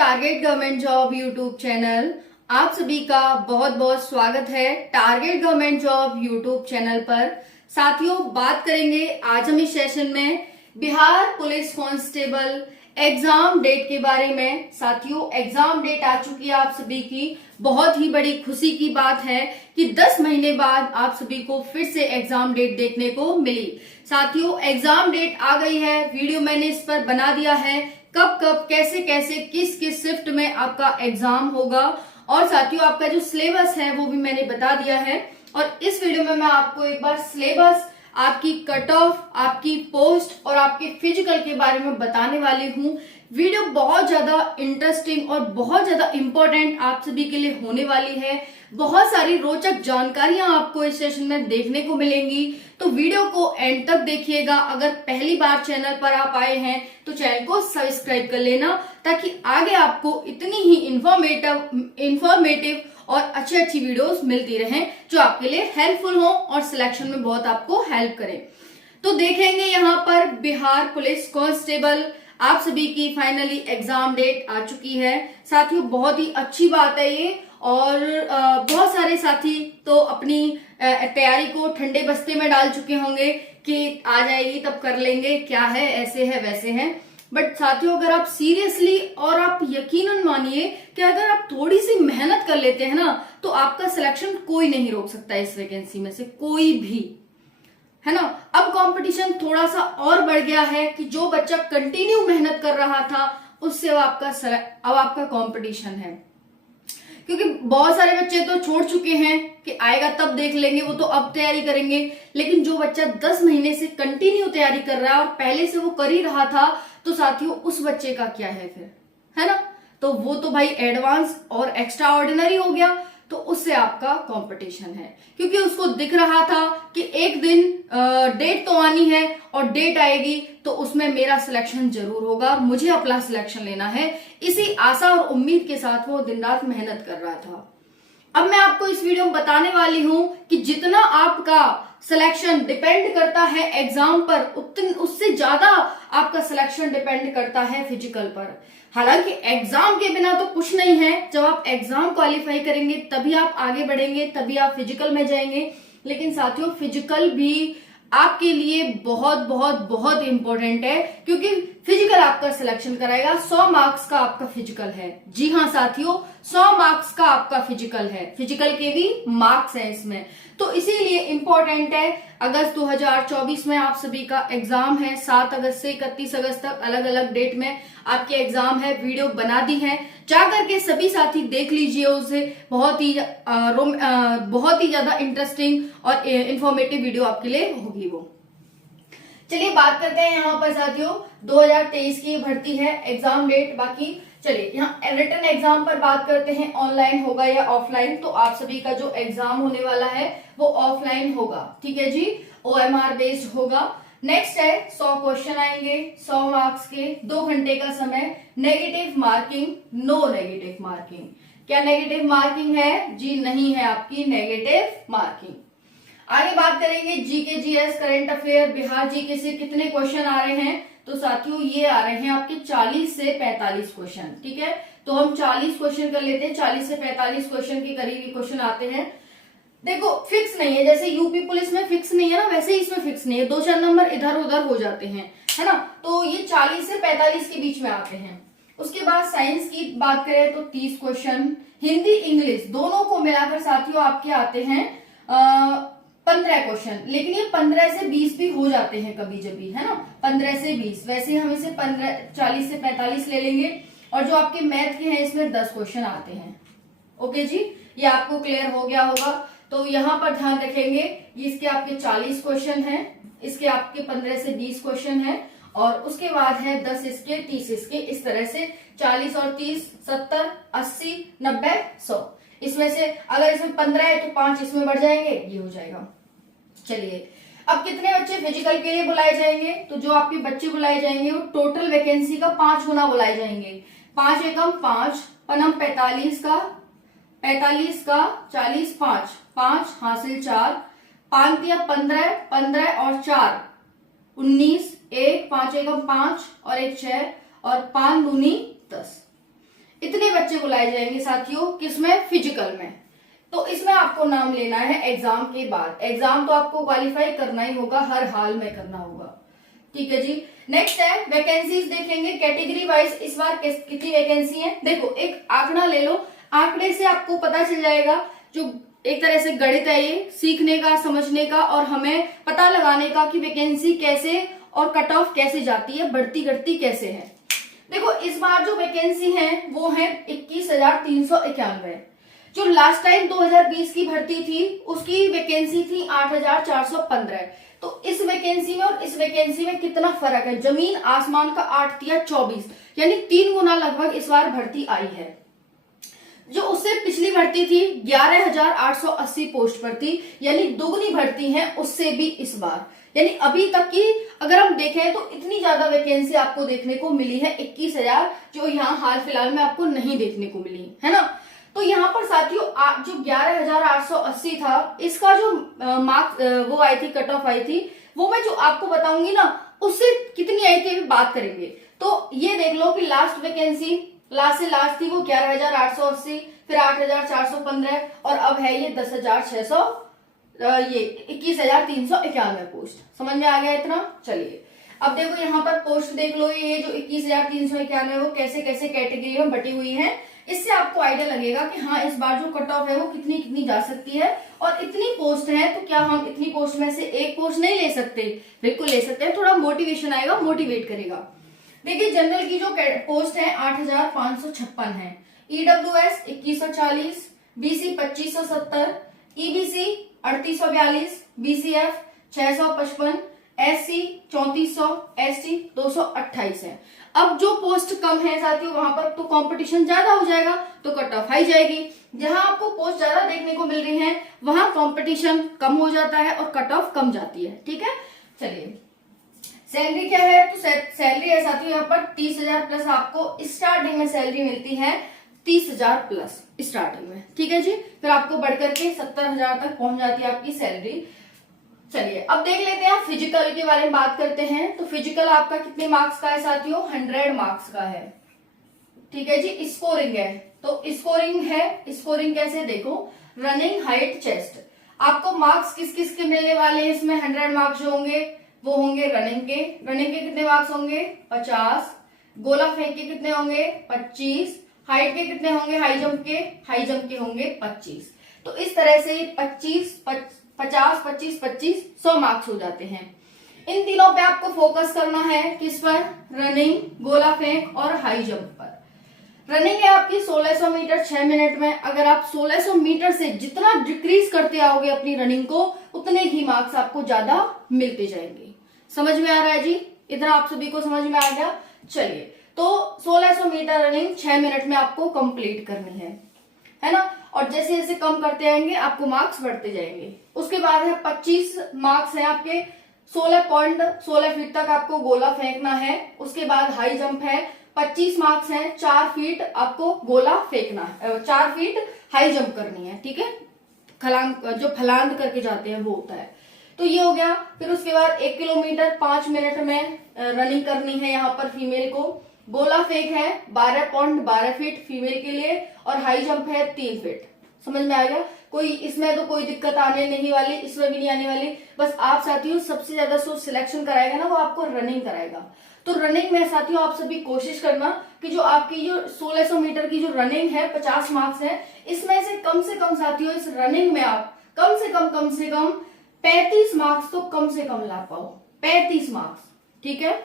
Target government job YouTube channel. आप सभी का बहुत बहुत स्वागत है target government job YouTube channel पर। साथियों, बात करेंगे आज हम इस सेशन में Bihar police constable exam date के बारे में। साथियों, एग्जाम डेट आ चुकी है आप सभी की। बहुत ही बड़ी खुशी की बात है कि 10 महीने बाद आप सभी को फिर से एग्जाम डेट देखने को मिली। साथियों, एग्जाम डेट आ गई है, वीडियो मैंने इस पर बना दिया है, कब कब कैसे कैसे किस किस शिफ्ट में आपका एग्जाम होगा। और साथियों, आपका जो सिलेबस है वो भी मैंने बता दिया है। और इस वीडियो में मैं आपको एक बार सिलेबस, आपकी कट ऑफ, आपकी पोस्ट और आपके फिजिकल के बारे में बताने वाली हूँ। वीडियो बहुत ज्यादा इंटरेस्टिंग और बहुत ज्यादा इंपॉर्टेंट आप सभी के लिए होने वाली है। बहुत सारी रोचक जानकारियां आपको इस सेशन में देखने को मिलेंगी, तो वीडियो को एंड तक देखिएगा। अगर पहली बार चैनल पर आप आए हैं तो चैनल को सब्सक्राइब कर लेना, ताकि आगे आपको इतनी ही इंफॉर्मेटिव और अच्छी वीडियोस मिलती रहें जो आपके लिए हेल्पफुल हो और सिलेक्शन में बहुत आपको हेल्प करें। तो देखेंगे यहाँ पर बिहार पुलिस कांस्टेबल आप सभी की फाइनली एग्जाम डेट आ चुकी है। साथियों, बहुत ही अच्छी बात है ये। और बहुत सारे साथी तो अपनी तैयारी को ठंडे बस्ते में डाल चुके होंगे कि आ जाएगी तब कर लेंगे, क्या है, ऐसे है वैसे है। बट साथियों, अगर आप सीरियसली और आप यकीनन मानिए कि अगर आप थोड़ी सी मेहनत कर लेते हैं ना, तो आपका सिलेक्शन कोई नहीं रोक सकता इस वैकेंसी में से, कोई भी, है ना। अब कंपटीशन थोड़ा सा और बढ़ गया है कि जो बच्चा कंटिन्यू मेहनत कर रहा था उससे अब आपका कंपटीशन है। क्योंकि बहुत सारे बच्चे तो छोड़ चुके हैं कि आएगा तब देख लेंगे, वो तो अब तैयारी करेंगे। लेकिन जो बच्चा 10 महीने से कंटिन्यू तैयारी कर रहा है और पहले से वो कर ही रहा था, तो साथियों उस बच्चे का क्या है फिर, है ना। तो वो तो भाई एडवांस और एक्स्ट्रा ऑर्डिनरी हो गया, तो उससे आपका कंपटीशन है। क्योंकि उसको दिख रहा था कि एक दिन डेट तो आनी है और डेट आएगी तो उसमें मेरा सिलेक्शन जरूर होगा, मुझे अपना सिलेक्शन लेना है। इसी आशा और उम्मीद के साथ वो दिन रात मेहनत कर रहा था। अब मैं आपको इस वीडियो में बताने वाली हूं कि जितना आपका सिलेक्शन डिपेंड करता है एग्जाम पर, उससे ज्यादा आपका सिलेक्शन डिपेंड करता है फिजिकल पर। हालांकि एग्जाम के बिना तो कुछ नहीं है, जब आप एग्जाम क्वालिफाई करेंगे तभी आप आगे बढ़ेंगे, तभी आप फिजिकल में जाएंगे। लेकिन साथियों, फिजिकल भी आपके लिए बहुत बहुत बहुत इंपॉर्टेंट है, क्योंकि फिजिकल आपका सिलेक्शन कराएगा। 100 मार्क्स का आपका फिजिकल है। जी हाँ साथियों, 100 मार्क्स का आपका फिजिकल है, फिजिकल के भी मार्क्स हैं इसमें। तो इसीलिए इंपॉर्टेंट है। अगस्त 2024 में आप सभी का एग्जाम है। 7 अगस्त से 31 अगस्त तक अलग अलग डेट में आपके एग्जाम है। वीडियो बना दी है, जाकर के सभी साथी देख लीजिए उसे। बहुत ही ज्यादा इंटरेस्टिंग और इंफॉर्मेटिव वीडियो आपके लिए होगी वो। चलिए बात करते हैं यहाँ पर साथियों 2023 की भर्ती है एग्जाम डेट। बाकी चलिए यहाँ रिटन एग्जाम पर बात करते हैं, ऑनलाइन होगा या ऑफलाइन। तो आप सभी का जो एग्जाम होने वाला है वो ऑफलाइन होगा, ठीक है जी, OMR बेस्ड होगा। नेक्स्ट है 100 क्वेश्चन आएंगे, 100 मार्क्स के, 2 घंटे का समय, negative marking, no negative marking. क्या नेगेटिव मार्किंग है? जी नहीं है आपकी नेगेटिव मार्किंग। आगे बात करेंगे GK GS current affair, Bihar GK से कितने क्वेश्चन आ रहे हैं। तो साथियों ये आ रहे हैं आपके 40 से 45 क्वेश्चन, ठीक है। तो हम 40 क्वेश्चन कर लेते हैं, 40 से 45 क्वेश्चन के करीब क्वेश्चन आते हैं। देखो फिक्स नहीं है, जैसे यूपी पुलिस में फिक्स नहीं है ना, वैसे ही इसमें फिक्स नहीं है, 2-4 नंबर इधर उधर हो जाते हैं, है ना। तो ये 40 से 45 के बीच में आते हैं। उसके बाद साइंस की बात करें तो 30 क्वेश्चन, हिंदी इंग्लिश दोनों को मिलाकर साथियों आपके आते हैं 15 क्वेश्चन। लेकिन ये 15 से 20 भी हो जाते हैं कभी जभी, है ना, 15 से 20। वैसे हम इसे 40 से 45 ले लेंगे। और जो आपके मैथ के हैं इसमें 10 क्वेश्चन आते हैं। ओके जी, ये आपको क्लियर हो गया होगा। तो यहाँ पर ध्यान रखेंगे, इसके आपके 40 क्वेश्चन हैं, इसके आपके 15 से 20 क्वेश्चन हैं, और उसके बाद है 10 इसके, 30 इसके, इस तरह से 40 और 30 70 80 90 100। इसमें से अगर इसमें 15 है तो 5 इसमें बढ़ जाएंगे, ये हो जाएगा। चलिए अब कितने बच्चे फिजिकल के लिए बुलाए जाएंगे। तो जो आपके बच्चे बुलाए जाएंगे वो टोटल वैकेंसी का 5 गुना बुलाए जाएंगे। 5 एकम 5 पनम 45 का 40 5 हासिल 4 5 या 15 और 4 19 1 5 एकम 5 और 1 6 और 5 दूनी 10। इतने बच्चे बुलाए जाएंगे साथियों, किसमें, फिजिकल में। तो इसमें आपको नाम लेना है एग्जाम के बाद। एग्जाम तो आपको क्वालिफाई करना ही होगा, हर हाल में करना होगा, ठीक है जी। नेक्स्ट है वैकेंसीज देखेंगे कैटेगरी वाइज इस बार कितनी वैकेंसी है। देखो एक आंकड़ा ले लो, आंकड़े से आपको पता चल जाएगा, जो एक तरह से गणित है ये, सीखने का, समझने का और हमें पता लगाने का कि वैकेंसी कैसे और कट ऑफ कैसे जाती है, बढ़ती घटती कैसे है। देखो इस बार जो वैकेंसी है वो है 21,391। जो लास्ट टाइम 2020 की भर्ती थी उसकी वैकेंसी थी 8,415। तो इस वैकेंसी में और इस वैकेंसी में कितना फर्क है, जमीन आसमान का। 8 या 24 यानी 3 गुना लगभग इस बार भर्ती आई है। जो उससे पिछली भर्ती थी 11,880 पोस्ट पर थी, यानी दोगुनी भर्ती है उससे भी इस बार। यानी अभी तक की अगर हम देखें तो इतनी ज्यादा वैकेंसी आपको देखने को मिली है 21,000, जो यहाँ हाल फिलहाल में आपको नहीं देखने को मिली है ना। तो यहाँ पर साथियों जो 11,880 था, इसका जो मार्क्स वो आई थी, कट ऑफ आई थी, वो मैं जो आपको बताऊंगी ना उससे कितनी आई थी बात करेंगे। तो ये देख लो कि लास्ट वैकेंसी लास्ट से लास्ट थी वो 11,880, फिर 8,415 और अब है ये 10,600, ये 21,391 पोस्ट। समझ में आ गया इतना। चलिए अब देखो यहाँ पर पोस्ट देख लो, ये जो 21,391 वो कैसे कैसे कैटेगरी में बटी हुई है। इससे आपको आइडिया लगेगा कि हाँ इस बार जो कट ऑफ है वो कितनी कितनी जा सकती है। और इतनी पोस्ट है तो क्या हम इतनी पोस्ट में से एक पोस्ट नहीं ले सकते? बिल्कुल ले सकते हैं, थोड़ा मोटिवेशन आएगा, मोटिवेट करेगा। देखिए जनरल की जो पोस्ट है 8,556 है, EWS 2140, BC 2570, EBC 3842, BCF 655, SC 3400, ST 228 है। अब जो पोस्ट कम है साथियों वहां पर तो कंपटीशन ज्यादा हो जाएगा, तो कट ऑफ हाई जाएगी। जहां आपको पोस्ट ज्यादा देखने को मिल रही है वहां कंपटीशन कम हो जाता है और कट ऑफ कम जाती है, ठीक है। चलिए सैलरी क्या है, तो सैलरी है साथियों यहाँ पर 30,000 प्लस आपको स्टार्टिंग में सैलरी मिलती है, 30,000 प्लस स्टार्टिंग में, ठीक है जी। फिर आपको बढ़कर के 70,000 तक पहुंच जाती है आपकी सैलरी। चलिए अब देख लेते हैं फिजिकल के बारे में बात करते हैं। तो फिजिकल आपका कितने मार्क्स का है साथियों? 100 मार्क्स का है, ठीक है जी। स्कोरिंग है, तो स्कोरिंग है, स्कोरिंग कैसे देखो, रनिंग, हाइट, चेस्ट। आपको मार्क्स किस किस के मिलने वाले हैं इसमें? 100 मार्क्स जो होंगे वो होंगे रनिंग के। रनिंग के कितने मार्क्स होंगे? 50। गोला फेंक के कितने होंगे? 25। हाइट के कितने होंगे? हाई जंप के होंगे 25। तो इस तरह से 25, 50, 25, 25, 100 मार्क्स हो जाते हैं। इन तीनों पे आपको फोकस करना है, किस पर? रनिंग, गोला फेंक और हाई जंप पर। रनिंग है आपकी 1600 मीटर 6 मिनट में। अगर आप 1600 मीटर से जितना डिक्रीज करते आओगे अपनी रनिंग को, उतने ही मार्क्स आपको ज्यादा मिलते जाएंगे। समझ में आ रहा है जी? इधर आप सभी को समझ में आ गया। चलिए तो 1600 मीटर रनिंग 6 मिनट में आपको कंप्लीट करनी है ना। और जैसे जैसे कम करते आएंगे आपको मार्क्स बढ़ते जाएंगे। उसके बाद है 25 मार्क्स है आपके, 16.16 फीट तक आपको गोला फेंकना है। उसके बाद हाई जंप है, 25 मार्क्स है, 4 फीट आपको गोला फेंकना है, 4 फीट हाई जंप करनी है, ठीक है। जो फलांद करके जाते हैं वो होता है। तो ये हो गया। फिर उसके बाद 1 किलोमीटर 5 मिनट में रनिंग करनी है यहाँ पर फीमेल को। गोला फेंक है 12.12 फीट फीमेल के लिए और हाई जंप है 3 फीट। समझ में आ गया? कोई इसमें तो कोई दिक्कत आने नहीं वाली, इसमें भी नहीं आने वाली। बस आप साथियों सबसे ज्यादा जो सिलेक्शन कराएगा ना वो आपको रनिंग कराएगा। तो रनिंग में साथियों आप सभी कोशिश करना कि जो आपकी जो 1600 मीटर की जो रनिंग है 50 मार्क्स है, इसमें से कम साथियों इस रनिंग में आप कम से कम 35 मार्क्स तो कम से कम ला पाओ। 35 मार्क्स, ठीक है।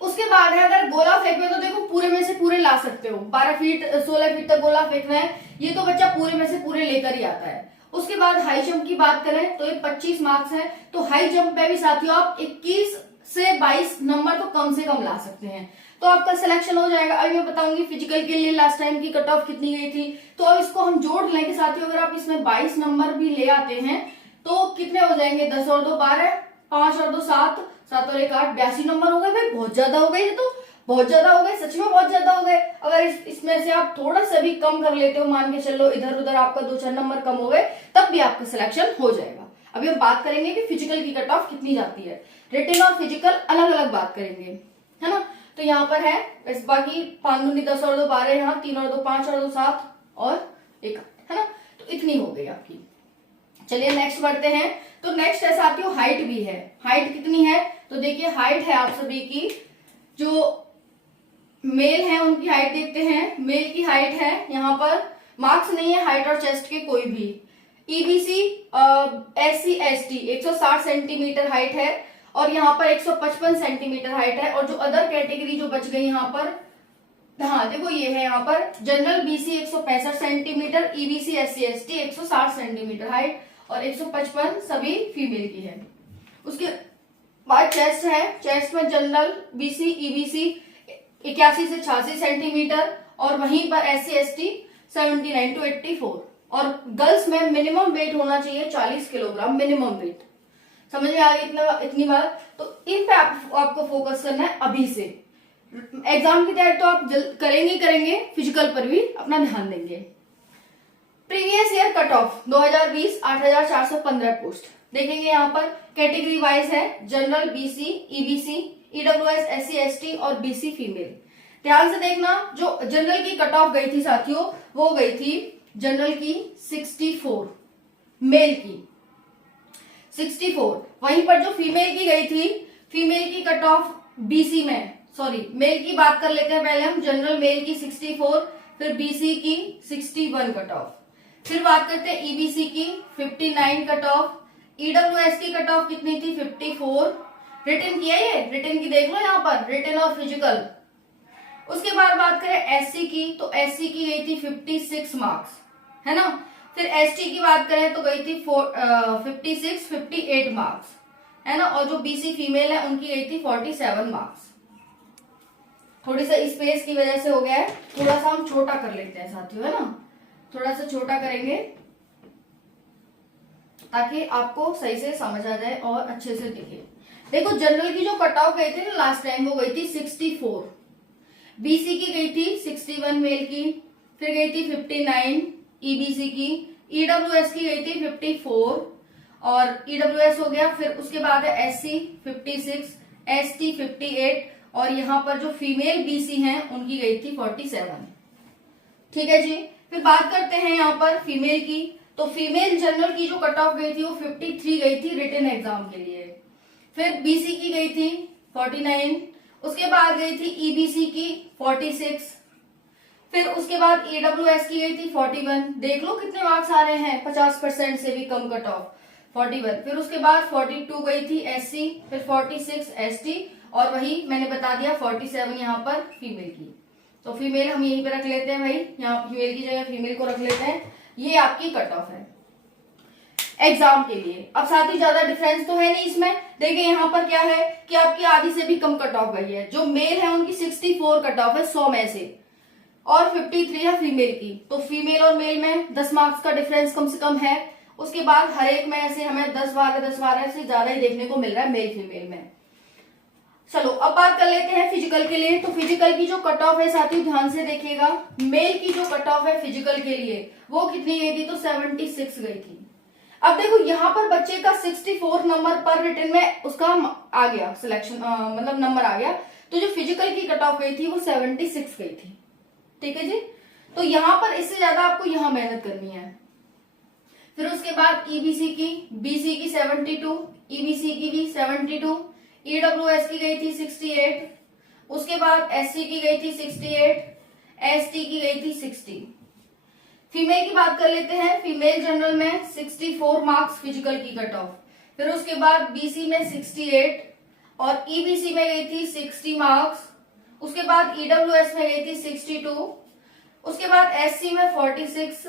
उसके बाद है अगर गोला फेंकना तो देखो पूरे में से पूरे ला सकते हो। 12 फीट 16 फीट तक गोला फेंकना है, ये तो बच्चा पूरे में से पूरे लेकर ही आता है। उसके बाद हाई जंप की बात करें तो ये 25 मार्क्स है। तो हाई जंप में भी साथियों आप 21 से 22 नंबर तो कम से कम ला सकते हैं, तो आपका सिलेक्शन हो जाएगा। अभी मैं बताऊंगी फिजिकल के लिए लास्ट टाइम की कट ऑफ कितनी गई थी। तो अब इसको हम जोड़ लेंगे साथियों। अगर आप इसमें 22 नंबर भी ले आते हैं तो कितने हो जाएंगे? 10 और 2 12, 5 और 2 7, 7 और 1 8, 82 नंबर हो गए। भाई बहुत ज्यादा हो गए, ये तो बहुत ज्यादा हो गए, सच में बहुत ज्यादा हो गए। अगर इसमें से आप थोड़ा सा भी कम कर लेते हो, मान के चलो इधर उधर आपका 2-4 नंबर कम हो गए, तब भी आपका सिलेक्शन हो जाएगा। अभी हम बात करेंगे कि फिजिकल की कट ऑफ कितनी जाती है। रिटन और फिजिकल अलग अलग बात करेंगे, है ना। तो यहाँ पर है इस बाकी 5 दूनी 10 और 2 12, यहाँ 3 और 2 5 और 2 7 और 1 है ना, तो इतनी हो गई आपकी। चलिए नेक्स्ट बढ़ते हैं। तो नेक्स्ट है साथियों हाइट भी है। हाइट कितनी है, तो देखिए हाइट है आप सभी की, जो मेल है उनकी हाइट देखते हैं। मेल की हाइट है, यहाँ पर मार्क्स नहीं है हाइट और चेस्ट के कोई भी। EBC SC ST 160 centimetre height है और यहाँ पर 155 सेंटीमीटर हाइट है। और जो अदर कैटेगरी जो बच गई यहाँ पर, हाँ देखो ये है यहाँ पर general BC 165 centimetre, EBC SC ST 160 centimetre height और 155 सभी फीमेल की है। उसके बाद चेस्ट है, चेस्ट में जनरल BC EBC 81 से 86 सेंटीमीटर और वहीं पर SC ST 79 to 84। और गर्ल्स में मिनिमम वेट होना चाहिए 40 किलोग्राम मिनिमम वेट। समझ में आ गई इतनी बात। तो इन पे आपको फोकस करना है अभी से। एग्जाम की तैयारी तो आप करेंगे, फिजिकल पर भी अपना ध्यान देंगे। Previous year cut off 2020 8,415 post देखेंगे। यहाँ पर कैटेगरी वाइज है, general BC EBC EWS SC ST और BC फीमेल। ध्यान से देखना, जो जनरल की कट ऑफ गई थी साथियों वो गई थी जनरल की 64, मेल की 64। वहीं पर जो फीमेल की गई थी, फीमेल की कट ऑफ BC में, सॉरी मेल की बात कर लेते हैं पहले हम। जनरल मेल की 64, फिर BC की 61 कट ऑफ, फिर बात करते हैं EBC की 59 कट ऑफ, EWS की कट ऑफ कितनी थी 54। रिटन किया ये, रिटन की देख लो यहाँ पर, रिटन और फिजिकल। उसके बाद बात करें SC की, तो SC की गई थी 56 मार्क्स है ना। फिर ST की बात करें तो गई थी 58 मार्क्स है ना। और जो BC फीमेल है उनकी गई थी 47 मार्क्स। थोड़ी सा स्पेस की वजह से हो गया है, थोड़ा सा हम छोटा कर लेते हैं साथियों है ना, थोड़ा सा छोटा करेंगे ताकि आपको सही से समझ आ जाए और अच्छे से दिखे। देखो जनरल की जो कट ऑफ गई थी ना लास्ट टाइम, वो गई थी 64, BC की गई थी 61 मेल की, फिर गई थी 59 EBC की, EWS की गई थी 54 और EWS हो गया। फिर उसके बाद है SC 56, ST 58 और यहाँ पर जो फीमेल BC हैं उनकी गई थी 47। ठीक है जी। फिर बात करते हैं यहाँ पर फीमेल की, तो फीमेल जनरल की जो कट ऑफ गई थी वो 53 गई थी रिटन एग्जाम के लिए। फिर BC की गई थी 49, उसके बाद गई थी EBC की 46, फिर उसके बाद EWS की गई थी 41। देख लो कितने मार्क्स आ रहे हैं, 50% से भी कम कट ऑफ 41। फिर उसके बाद 42 गई थी SC, फिर 46 ST और वही मैंने बता दिया 47 यहाँ पर फीमेल की। तो फीमेल हम यहीं पे रख लेते हैं भाई, यहाँ फीमेल की जगह फीमेल को रख लेते हैं। ये आपकी कट ऑफ है एग्जाम के लिए। अब साथ ही ज्यादा डिफरेंस तो है नहीं इसमें। देखिए यहाँ पर क्या है कि आपकी आधी से भी कम कट ऑफ गई है। जो मेल है उनकी 64 कट ऑफ है 100 में से और 53 है फीमेल की। तो फीमेल और मेल में 10 मार्क्स का डिफरेंस कम से कम है। उसके बाद हर एक में ऐसे हमें 10-12 से ज्यादा ही देखने को मिल रहा है मेल फीमेल में। चलो अब बात कर लेते हैं फिजिकल के लिए। तो फिजिकल की जो कट ऑफ है साथियों ध्यान से देखिएगा, मेल की जो कट ऑफ है फिजिकल के लिए वो कितनी गई थी, तो 76 गई थी। अब देखो यहाँ पर बच्चे का 64 नंबर पर रिटन में उसका आ गया सिलेक्शन, मतलब नंबर आ गया। तो जो फिजिकल की कट ऑफ गई थी वो 76 गई थी। ठीक है जी। तो यहाँ पर इससे ज्यादा आपको यहाँ मेहनत करनी है। फिर उसके बाद EBC की, BC की 72, EBC की भी 72, EWS की गई थी 68, उसके बाद SC की गई थी 68, ST की गई थी 60। फीमेल की बात कर लेते हैं। फीमेल जनरल में 64 मार्क्स फिजिकल की कट ऑफ, फिर उसके बाद BC में 68 और EBC में गई थी 60 मार्क्स, उसके बाद EWS में गई थी 62, उसके बाद SC में 46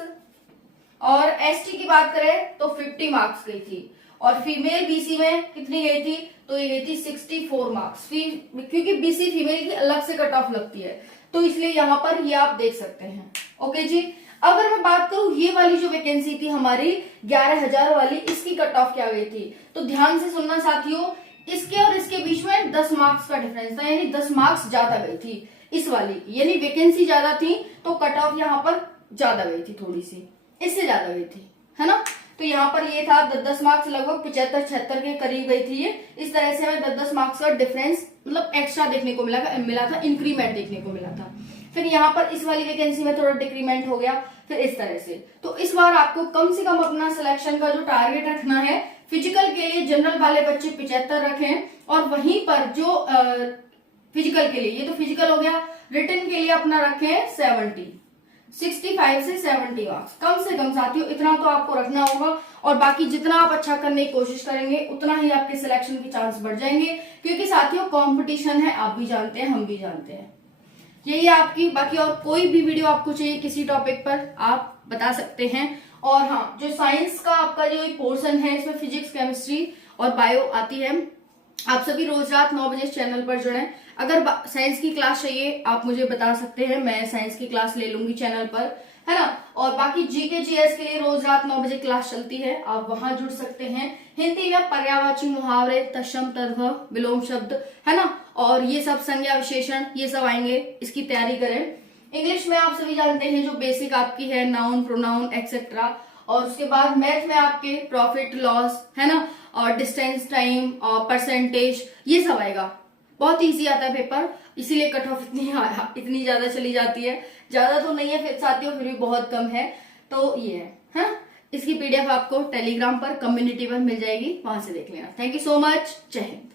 और ST की बात करें तो 50 मार्क्स गई थी। और फीमेल BC में कितनी गई थी, तो ये गई थी 64 मार्क्स। क्योंकि BC फीमेल की अलग से कट ऑफ लगती है तो इसलिए यहाँ पर ये आप देख सकते हैं। ओके जी। अगर मैं बात करूं ये वाली जो वैकेंसी थी हमारी 11,000 वाली, इसकी कट ऑफ क्या गई थी, तो ध्यान से सुनना साथियों, इसके और इसके बीच में 10 मार्क्स का डिफरेंस था, यानी 10 मार्क्स ज्यादा गई थी इस वाली की। यानी वैकेंसी ज्यादा थी तो कट ऑफ यहाँ पर ज्यादा गई थी, थोड़ी सी इससे ज्यादा गई थी है ना। तो यहाँ पर ये था 10 मार्क्स लगभग 75-76 के करीब गई थी ये। इस तरह से हमें 10 मार्क्स का डिफरेंस मतलब एक्स्ट्रा देखने को मिला था, इंक्रीमेंट देखने को मिला था। फिर यहाँ पर इस वाली वैकेंसी में थोड़ा डिक्रीमेंट हो गया, फिर इस तरह से। तो इस बार आपको कम से कम अपना सिलेक्शन का जो टारगेट रखना है, फिजिकल के लिए जनरल वाले बच्चे 75 रखें, और वहीं पर जो फिजिकल के लिए, ये तो फिजिकल हो गया, रिटन के लिए अपना रखें 65 से 70 मार्क्स कम से कम साथियों, इतना तो आपको रखना होगा। और बाकी जितना आप अच्छा करने की कोशिश करेंगे उतना ही आपके सिलेक्शन के चांस बढ़ जाएंगे, क्योंकि साथियों कंपटीशन है, आप भी जानते हैं, हम भी जानते हैं। यही है आपकी। बाकी और कोई भी वीडियो आपको चाहिए किसी टॉपिक पर, आप बता सकते हैं। और हाँ, जो साइंस का आपका जो पोर्शन है, इसमें फिजिक्स, केमिस्ट्री और बायो आती है। आप सभी रोज रात 9 बजे चैनल पर जुड़े। अगर साइंस की क्लास चाहिए आप मुझे बता सकते हैं, मैं साइंस की क्लास ले लूंगी चैनल पर, है ना। और बाकी जीके जीएस के लिए रोज रात 9 बजे क्लास चलती है, आप वहां जुड़ सकते हैं। हिंदी में पर्यायवाची मुहावरे, तत्सम तद्भव, विलोम शब्द, है ना, और ये सब संज्ञा विशेषण, ये सब आएंगे, इसकी तैयारी करें। इंग्लिश में आप सभी जानते हैं जो बेसिक आपकी है, नाउन, प्रोनाउन एक्सेट्रा। और उसके बाद मैथ में आपके प्रॉफिट लॉस, है ना, और डिस्टेंस, टाइम और परसेंटेज, ये सब आएगा। बहुत इजी आता है पेपर, इसीलिए कट ऑफ इतनी ज्यादा चली जाती है। ज्यादा तो नहीं है फिर साथियों, फिर भी बहुत कम है। तो ये है, इसकी पीडीएफ आपको टेलीग्राम पर, कम्युनिटी पर मिल जाएगी, वहां से देख लेना। थैंक यू सो मच, जय हिंद।